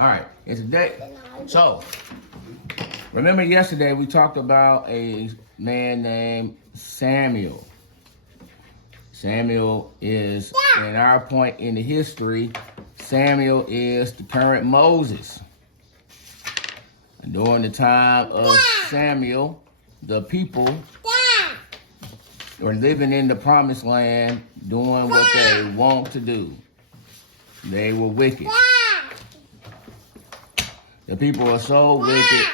All right, and today, so remember yesterday we talked about a man named Samuel. Samuel is, in our point in the history, Samuel is the current Moses. And during the time of Samuel, the people were living in the promised land, doing what they want to do. They were wicked. The people are so wicked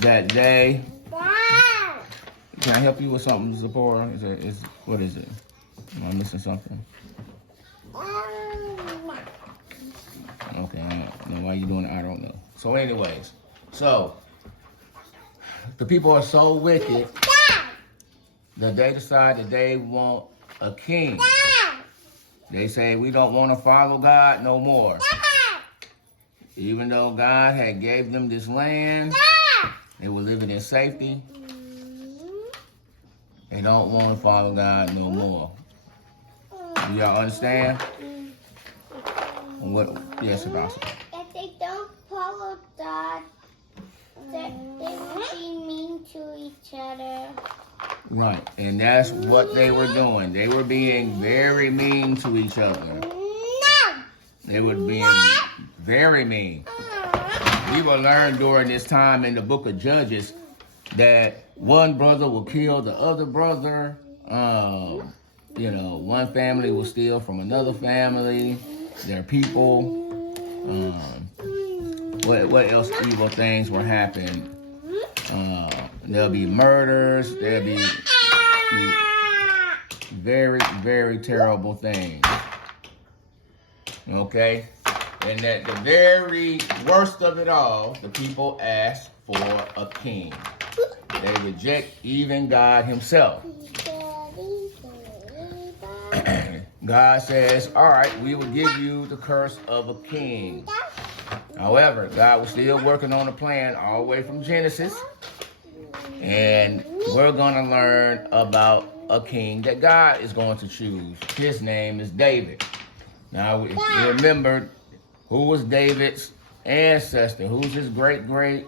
that they... Can I help you with something, Zipporah? What is it? Am I missing something? Okay, I don't know why you're doing it. I don't know. So anyways, the people are so wicked that they decide that they want a king. They say, we don't want to follow God no more. Even though God had gave them this land, they were living in safety. They don't want to follow God no more. Do y'all understand? What? Yes, Apostle. If they don't follow God, they will be mean to each other. Right, and that's what they were doing. They were being very mean to each other. No! They were being very mean. We will learn during this time in the book of Judges that one brother will kill the other brother. One family will steal from another family. Their people. What else evil things will happen? There'll be murders. There'll be very, very terrible things. Okay? And at the very worst of it all, the people ask for a king. They reject even God himself. God says, all right, we will give you the curse of a king. However, God was still working on a plan all the way from Genesis. And we're going to learn about a king that God is going to choose. His name is David. Now, we remember who was David's ancestor, who's his great grandma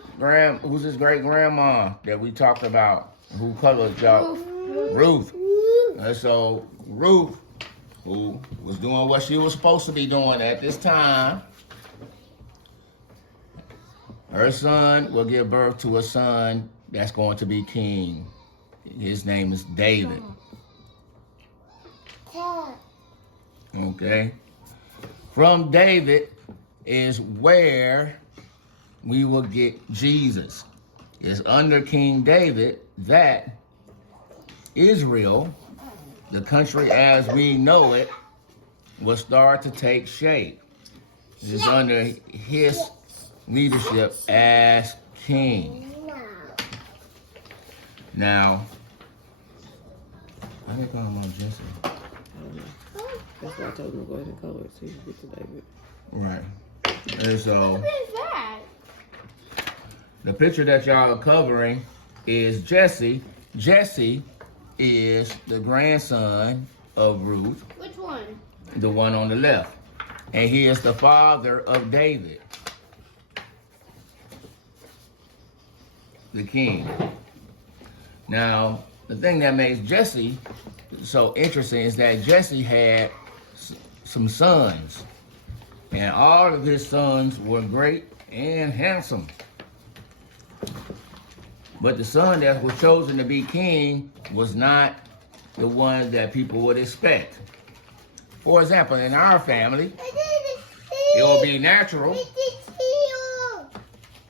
that we talked about, who colored y'all? Ruth. And so Ruth, who was doing what she was supposed to be doing at this time, her son will give birth to a son that's going to be king. His name is David. Okay. From David is where we will get Jesus. It's under King David that Israel, the country as we know it, will start to take shape. It's under his leadership as king. Now, I didn't call him Jesse. That's why I told him to go ahead and color it so you can get to David. Right. And so, What is that? the picture that y'all are covering is Jesse. Jesse is the grandson of Ruth. Which one? The one on the left. And he is the father of David, the king. Now, the thing that makes Jesse so interesting is that Jesse had some sons. And all of his sons were great and handsome. But the son that was chosen to be king was not the one that people would expect. For example, in our family, it will be natural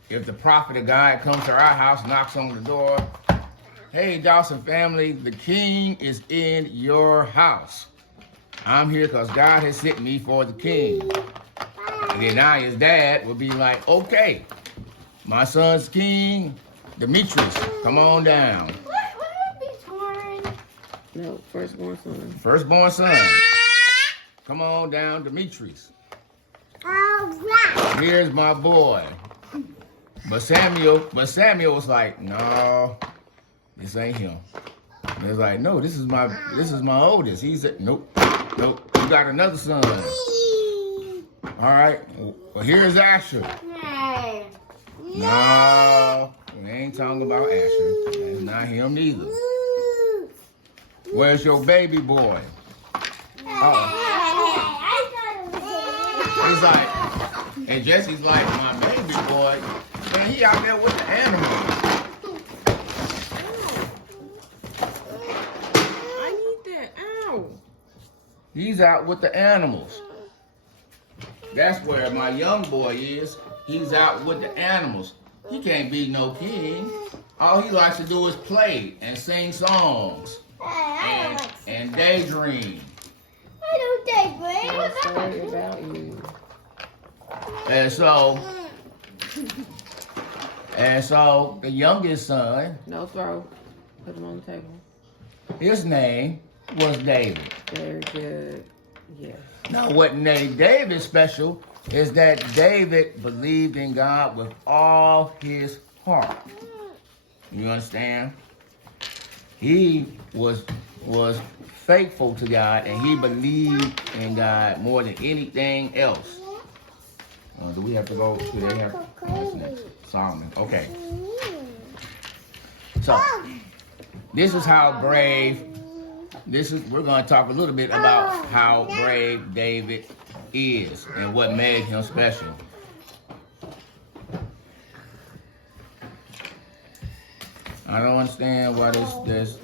if the prophet of God comes to our house, knocks on the door. Hey, Dawson family, the king is in your house. I'm here because God has sent me for the king. And then now his dad will be like, okay, my son's king, Demetrius, come on down. What would be torn? No, firstborn son. Firstborn son, come on down, Demetrius. All right. Here's my boy. But Samuel was like, no, this ain't him. And it's like, no, this is my oldest. He said, nope, you got another son. All right. Well, here's Asher. Hey. No, we ain't talking about Asher. That's not him neither. Where's your baby boy? Oh, he's like, and Jesse's like, my baby boy. Man, he out there with the animals. I need that. Ow. He's out with the animals. That's where my young boy is. He's out with the animals. He can't be no king. All he likes to do is play and sing songs and daydream. I don't daydream. I'm sorry about you. And so the youngest son, No throw. Put them on the table. his name was David. Very good. Yes. Now, what made David special is that David believed in God with all his heart. You understand? He was faithful to God, and he believed in God more than anything else. Do we have to go to they have what's next? Solomon. Okay. So this is how brave. We're going to talk a little bit about how brave David is and what made him special. I don't understand why this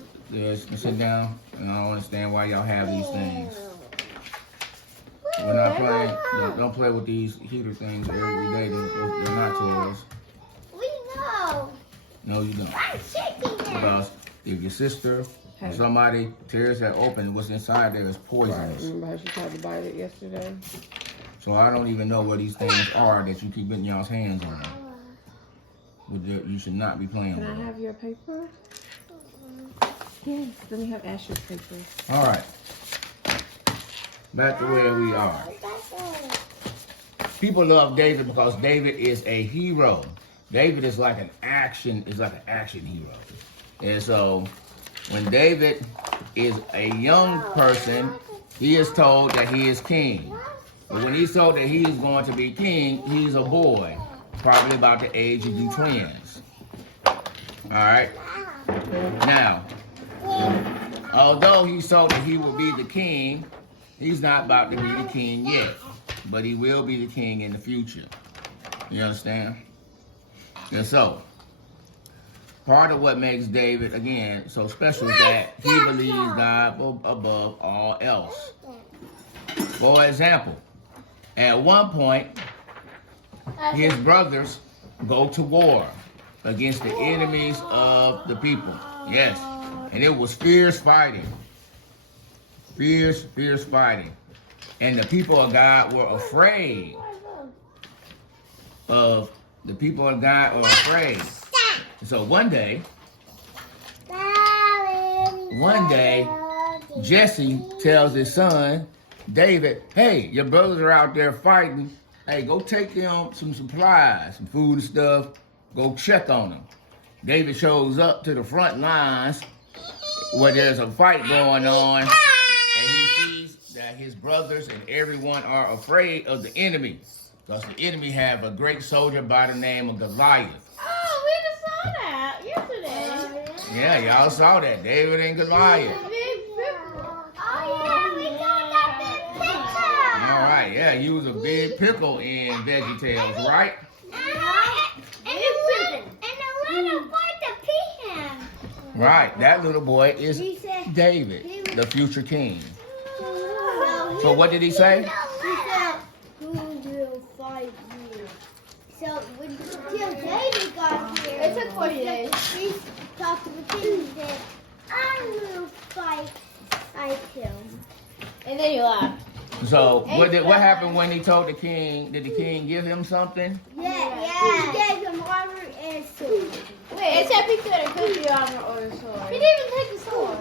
sit down, and I don't understand why y'all have these things. We're not playing. Don't play with these heater things every day. They're not toys. We know. No, you don't. I'm shaking them. Because if your sister or somebody tears that open, what's inside there is Right. poisonous. Remember how she tried to bite it yesterday? So I don't even know what these things are that you keep getting y'all's hands on. You should not be playing Can with I them. have your paper? Yes. Let me have Asher's paper. All right. Back to where we are. People love David because David is a hero. David is like an action hero. And so when David is a young person, he is told that he is king. But when he's told that he is going to be king, he's a boy, probably about the age of you twins. All right. Now, although he's told that he will be the king, he's not about to be the king yet, but he will be the king in the future. You understand? And so, part of what makes David, again, so special is that he believes God above all else. For example, at one point, his brothers go to war against the enemies of the people. Yes. And it was fierce fighting. Fierce fighting. And the people of God were afraid So one day, Jesse tells his son, David, hey, your brothers are out there fighting. Hey, go take them some supplies, some food and stuff. Go check on them. David shows up to the front lines where there's a fight going on, and he sees that his brothers and everyone are afraid of the enemy, because the enemy have a great soldier by the name of Goliath. Oh, we just saw that yesterday. Yeah, y'all saw that, David and Goliath. Oh, yeah, we got that big picture. All right, yeah, he was a big pickle in VeggieTales, right? And the little boy to pee him. Right, that little boy is David, the future king. So what did he say? He said, who will fight you? So until David got here, it took 40 days. He talked to the king and said, I will fight him. And then you laughed. So what happened when he told the king? Did the king give him something? Yeah. He gave him armor and sword. Wait, except he couldn't put the armor or the sword. He didn't even take the sword.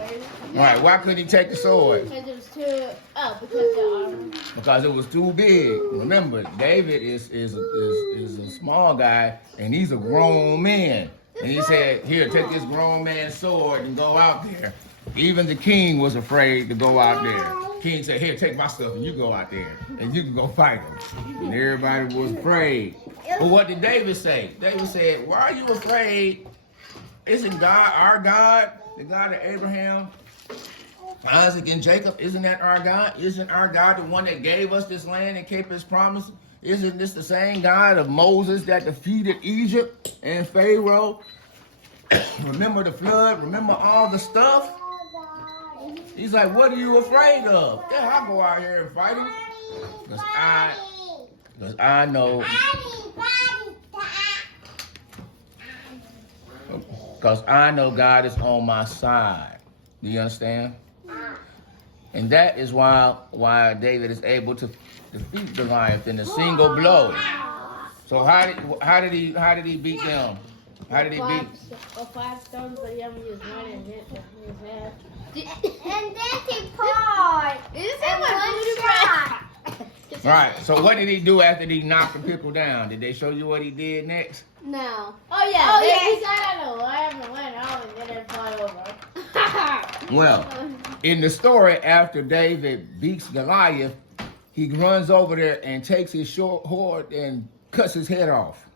Right, why couldn't he take the sword? Because it was because the armor. Because it was too big. Remember, David is a small guy, and he's a grown man. And he said, here, take this grown man's sword and go out there. Even the king was afraid to go out there. king said, here, take my stuff and you go out there and you can go fight them. And everybody was afraid. But what did David say? David said, why are you afraid? Isn't God our God? The God of Abraham, Isaac, and Jacob? Isn't that our God? Isn't our God the one that gave us this land and kept his promise? Isn't this the same God of Moses that defeated Egypt and Pharaoh? Remember the flood? Remember all the stuff? He's like, what are you afraid of? Yeah, I'll go out here and fight him. Because I know. Because I know God is on my side. Do you understand? And that is why David is able to defeat Goliath in a single blow. So how did he beat them? How did he beat? 5 stones, but he only used one and hit his head. And then he poured. And one shot. Right. So what did he do after he knocked the people down? Did they show you what he did next? No. Oh yeah. He got on the lamb and went out and then it fly over. Well, in the story, after David beats Goliath, he runs over there and takes his short sword and cuts his head off.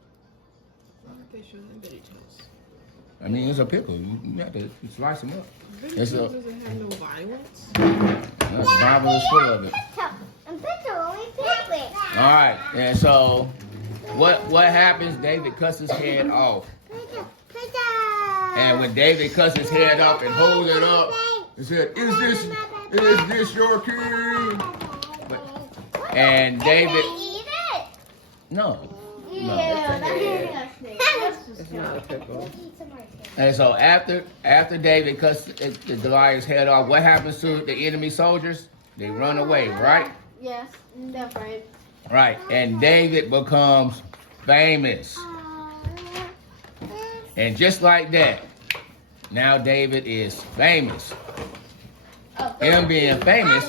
I mean, it's a pickle. You have to slice him up. Doesn't have no violence. The Bible is full of it. All right, and so what happens? David cuts his head off, and when David cuts his head off and holds it up, he said, "Is this your king?" And David, no. It's not a pickle. And so after David cuts the Goliath's head off, what happens to the enemy soldiers? They run away, right? Yes, that's right. Right, and David becomes famous. And just like that, now David is famous. Him being famous.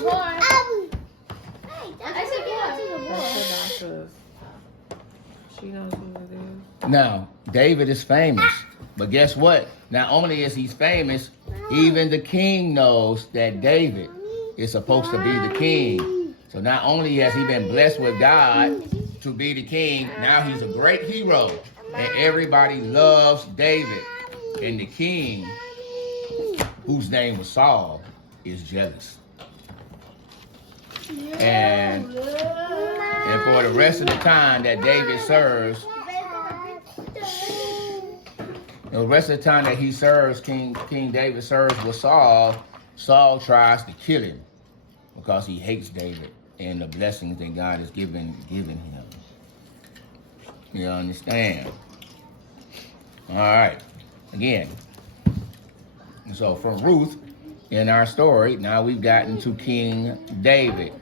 She knows who it is. Now, David is famous. But guess what? Not only is he famous, even the king knows that David is supposed to be the king. So not only has he been blessed with God to be the king, now he's a great hero. And everybody loves David. And the king, whose name was Saul, is jealous. And for the rest of the time that David serves, the rest of the time that he serves, King David serves with Saul, Saul tries to kill him because he hates David and the blessings that God has given him. You understand? All right. Again. So from Ruth, in our story, now we've gotten to King David.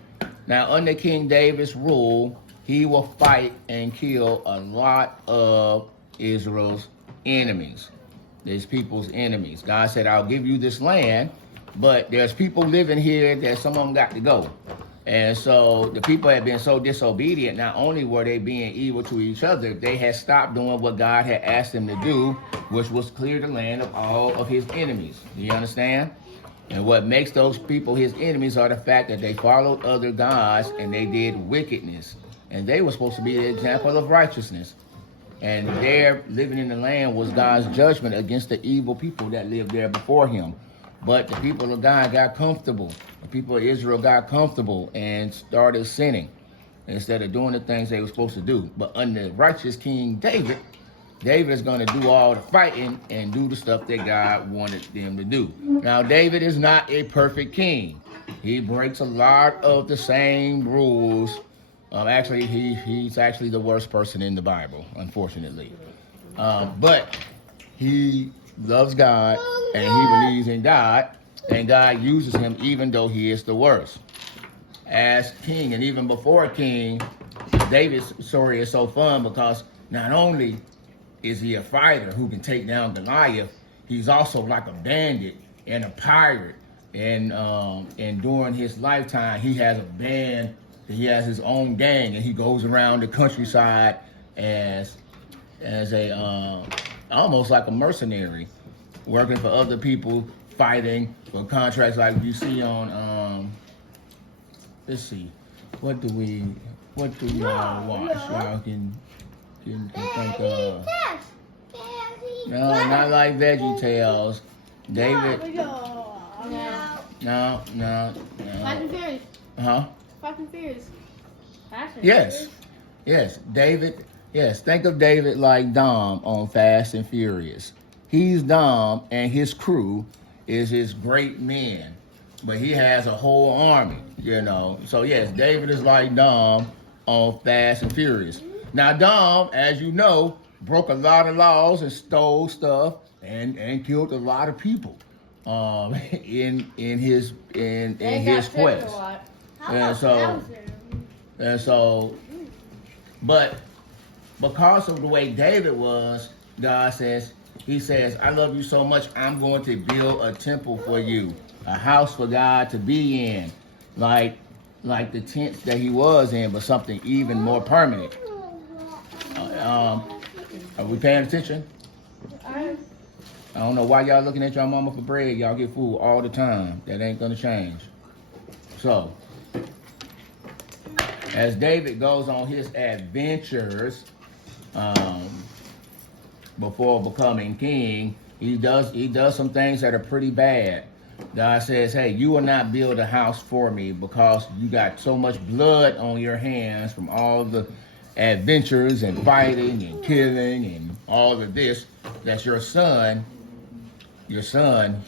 Now under King David's rule, he will fight and kill a lot of Israel's enemies. There's people's enemies. God said, I'll give you this land, but there's people living here that some of them got to go. And so the people had been so disobedient, not only were they being evil to each other, they had stopped doing what God had asked them to do, which was clear the land of all of his enemies. Do you understand? And what makes those people his enemies are the fact that they followed other gods and they did wickedness. And they were supposed to be the example of righteousness. And their living in the land was God's judgment against the evil people that lived there before him. But the people of God got comfortable. The people of Israel got comfortable and started sinning instead of doing the things they were supposed to do. But under righteous King David, David is going to do all the fighting and do the stuff that God wanted them to do. Now, David is not a perfect king. He breaks a lot of the same rules. Actually, he's actually the worst person in the Bible, unfortunately. But he loves God and he believes in God, and God uses him even though he is the worst. As king, and even before king, David's story is so fun because not only is he a fighter who can take down Goliath, he's also like a bandit and a pirate. And during his lifetime, he has a band. He has his own gang, and he goes around the countryside as a almost like a mercenary, working for other people, fighting for contracts like you see on let's see. What do y'all watch? Y'all can think of. No, not like Veggie Tales. David. No. Fast and Furious. Huh? Fast and Furious. Fast and Yes. Furious. Yes, David. Yes, think of David like Dom on Fast and Furious. He's Dom, and his crew is his great men, but he has a whole army, you know. So yes, David is like Dom on Fast and Furious. Now Dom, as you know, broke a lot of laws and stole stuff and killed a lot of people in his quest. And so, but because of the way David was, God says, he says, I love you so much, I'm going to build a temple for you, a house for God to be in, like the tent that he was in, but something even more permanent. Are we paying attention? I don't know why y'all looking at your mama for bread. Y'all get food all the time. That ain't gonna change. So, as David goes on his adventures, before becoming king, he does some things that are pretty bad. God says, hey, you will not build a house for me because you got so much blood on your hands from all the adventures and fighting and killing and all of this. That's your son,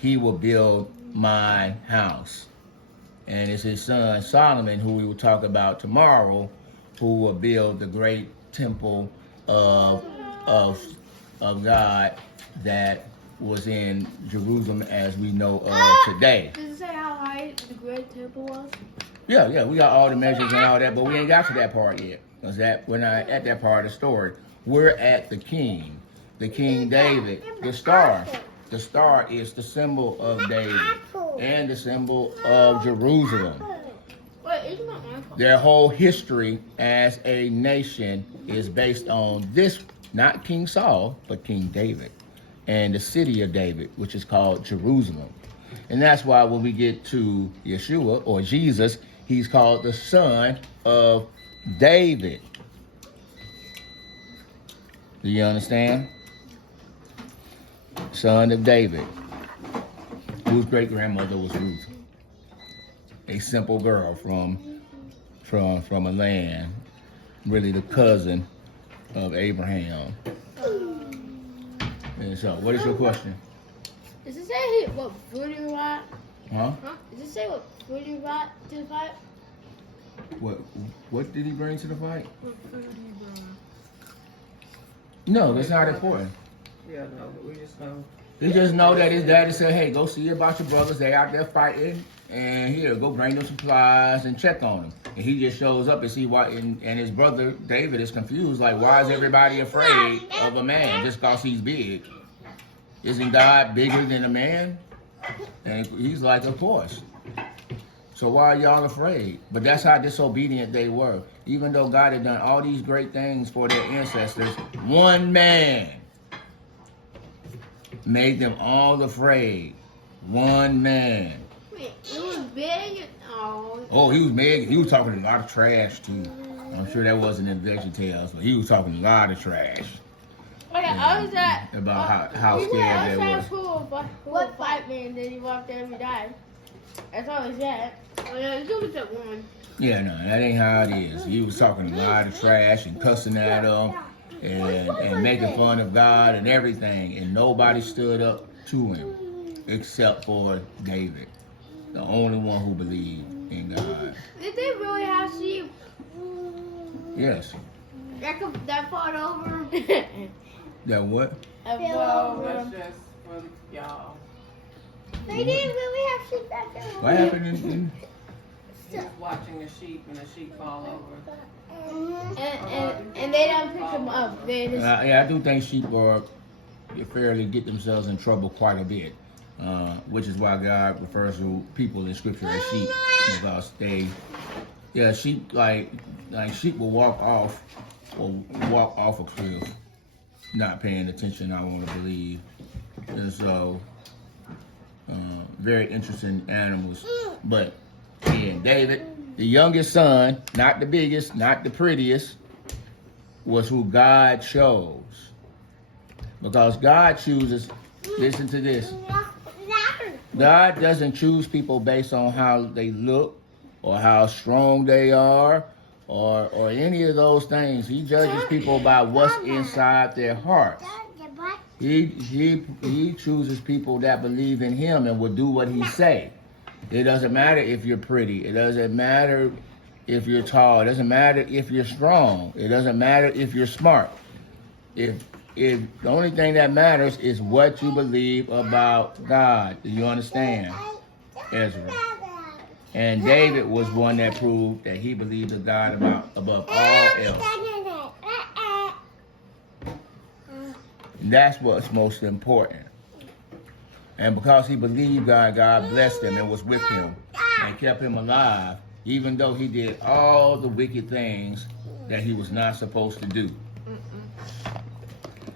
he will build my house. And it's his son Solomon, who we will talk about tomorrow, who will build the great temple of God that was in Jerusalem as we know of today. Does it say how high the great temple was? Yeah, we got all the measures and all that, but we ain't got to that part yet. Because we're not at that part of the story. We're at the King David, the star. The star is the symbol of David and the symbol of Jerusalem. Wait, it's not my fault. Their whole history as a nation is based on this, not King Saul, but King David and the city of David, which is called Jerusalem. And that's why when we get to Yeshua or Jesus, he's called the son of David. Do you understand? Son of David, whose great grandmother was Ruth, a simple girl from a land, really the cousin of Abraham. And so, what is your question? Does it say what food you brought? Huh? Does it say what food you brought to the fight? What did he bring to the fight? What food you brought? No, that's not important. Yeah, no, but we just know. He just know that his daddy said, hey, go see about your brothers. They out there fighting. And here, go bring them supplies and check on them. And he just shows up and see why. And his brother David is confused. Like, why is everybody afraid of a man just because he's big? Isn't God bigger than a man? And he's like, of course. So why are y'all afraid? But that's how disobedient they were. Even though God had done all these great things for their ancestors, one man made them all afraid. One man. Wait, it was big? Oh, he was big. He was talking a lot of trash too. I'm sure that wasn't in VeggieTales, but he was talking a lot of trash. Okay, I was at about how scared they were. Who would fight me and then he walked there and he died. That's all he said. Oh yeah, it's always that one. Yeah, no, that ain't how it is. He was talking a lot of trash and cussing at them and making fun of God and everything, and nobody stood up to him except for David, the only one who believed in God. Did they really have sheep? Yes. That fought over? That what? That fought over. That's just for y'all. They didn't really have sheep back there. What happened in He was watching a sheep and a sheep fall over. And they don't pick them up. They just yeah, I do think sheep fairly get themselves in trouble quite a bit, which is why God refers to people in Scripture as sheep, because sheep like sheep will walk off a cliff, not paying attention. I want to believe, and so very interesting animals. But again, David The youngest son, not the biggest, not the prettiest, was who God chose. Because God chooses, listen to this, God doesn't choose people based on how they look or how strong they are or any of those things. He judges people by what's inside their heart. He chooses people that believe in him and will do what he say. It doesn't matter if you're pretty. It doesn't matter if you're tall. It doesn't matter if you're strong. It doesn't matter if you're smart. If the only thing that matters is what you believe about God. Do you understand, Ezra? And David was one that proved that he believed in God above all else. And that's what's most important. And because he believed God, God blessed him and was with him and kept him alive, even though he did all the wicked things that he was not supposed to do.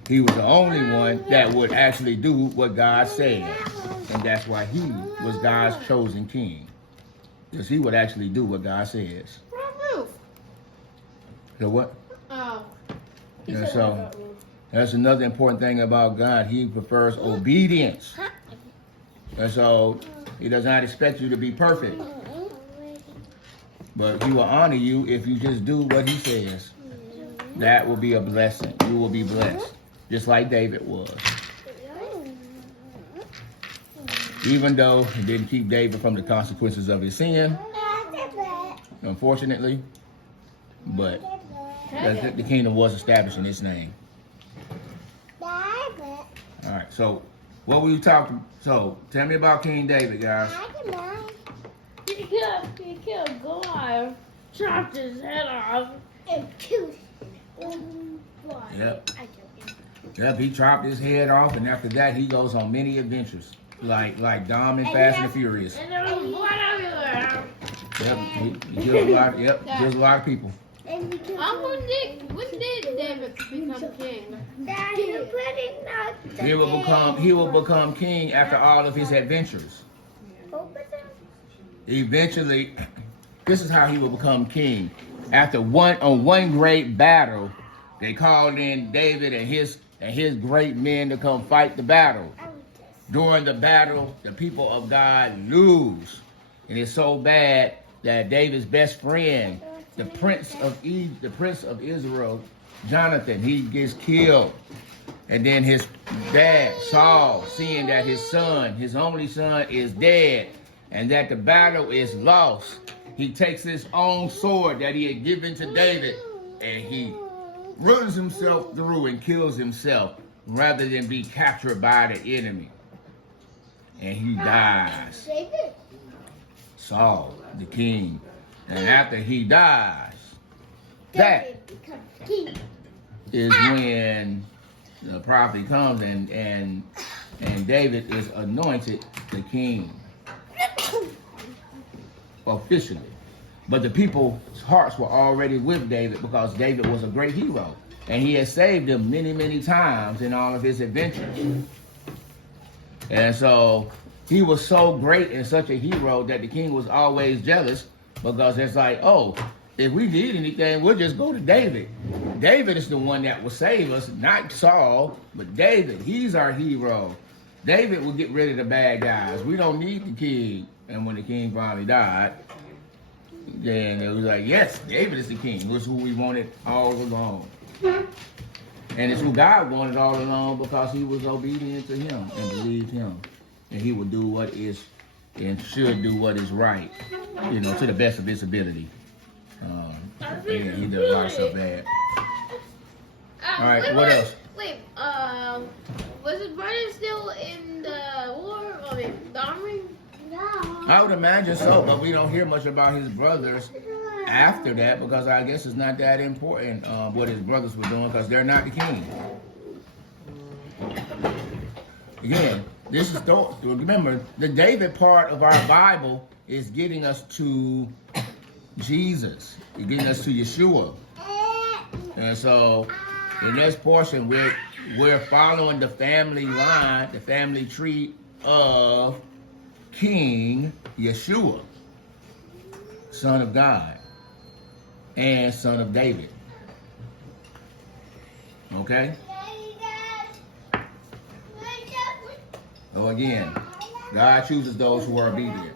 He was the only one that would actually do what God said. And that's why he was God's chosen king. Because he would actually do what God says. So what? Oh. And so that's another important thing about God. He prefers obedience. And so he does not expect you to be perfect. But he will honor you if you just do what he says. That will be a blessing. You will be blessed. Just like David was. Even though it didn't keep David from the consequences of his sin, unfortunately, but the kingdom was established in his name. All right, so what were you talking? So tell me about King David, guys. He killed Goliath, chopped his head off, and killed him. Yep, he chopped his head off, and after that, he goes on many adventures, like Dom and Fast and the Furious. And there was blood everywhere. Yep, he kills a lot. Yep, kills a lot of people. When did David become king? He will become king after all of his adventures. Eventually, this is how he will become king. After one great battle, they called in David and his great men to come fight the battle. During the battle, the people of God lose. And it's so bad that David's best friend, the prince of Israel, Jonathan, he gets killed. And then his dad, Saul, seeing that his only son is dead and that the battle is lost, he takes his own sword that he had given to David and he runs himself through and kills himself rather than be captured by the enemy. And he dies. Saul, the king. And after he dies, that is when the prophet comes and David is anointed the king. Officially. But the people's hearts were already with David because David was a great hero. And he had saved them many, many times in all of his adventures. And so he was so great and such a hero that the king was always jealous because it's like, oh, if we need anything, we'll just go to David. David is the one that will save us, not Saul, but David. He's our hero. David will get rid of the bad guys. We don't need the king. And when the king finally died, then it was like, yes, David is the king. It was who we wanted all along. And it's who God wanted all along because he was obedient to him and believed him. And he would do what is and should do what is right, to the best of his ability. And he did a lot of stuff bad. All right, what else? Wait, was his brother still in the war? The army? No. I would imagine so, but we don't hear much about his brothers after that because I guess it's not that important what his brothers were doing because they're not the king. Again, this is remember the David part of our Bible is getting us to Jesus. It's getting us to Yeshua. And so in this portion we're following the family line, the family tree of King Yeshua. son of God and son of David. Okay? So again, God chooses those who are obedient.